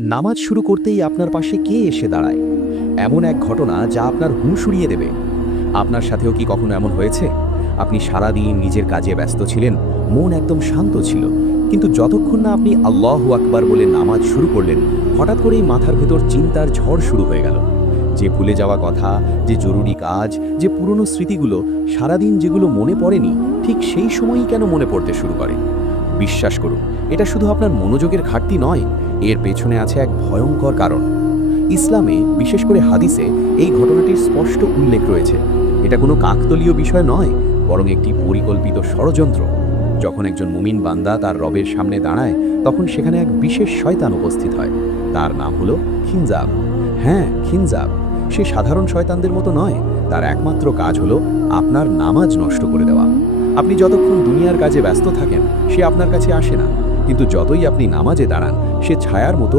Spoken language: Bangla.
নামাজ শুরু করতেই আপনার পাশে কে এসে দাঁড়ায়? এমন এক ঘটনা যা আপনার হুঁশ উড়িয়ে দেবে। আপনার সাথেও কি কখনো এমন হয়েছে? আপনি সারাদিন নিজের কাজে ব্যস্ত ছিলেন, মন একদম শান্ত ছিল, কিন্তু যতক্ষণ না আপনি আল্লাহু আকবার বলে নামাজ শুরু করলেন, হঠাৎ করেই মাথার ভেতর চিন্তার ঝড় শুরু হয়ে গেল। যে ভুলে যাওয়া কথা, যে জরুরি কাজ, যে পুরনো স্মৃতিগুলো সারাদিন যেগুলো মনে পড়েনি, ঠিক সেই সময়ই কেন মনে পড়তে শুরু করে? বিশ্বাস করুন, এটা শুধু আপনার মনোযোগের ঘাটতি নয়, এর পেছনে আছে এক ভয়ঙ্কর কারণ। ইসলামে, বিশেষ করে হাদিসে, এই ঘটনাটির স্পষ্ট উল্লেখ রয়েছে। এটা কোনো কাকতালীয় বিষয় নয়, বরং একটি পরিকল্পিত ষড়যন্ত্র। যখন একজন মুমিন বান্দা তার রবের সামনে দাঁড়ায়, তখন সেখানে এক বিশেষ শয়তান উপস্থিত হয়। তার নাম হলো খিনজাব। হ্যাঁ, খিনজাব। সে সাধারণ শয়তানদের মতো নয়। তার একমাত্র কাজ হলো আপনার নামাজ নষ্ট করে দেওয়া। আপনি যতক্ষণ দুনিয়ার কাজে ব্যস্ত থাকেন, সে আপনার কাছে আসে না, কিন্তু যতই আপনি নামাজে দাঁড়ান, সে ছায়ার মতো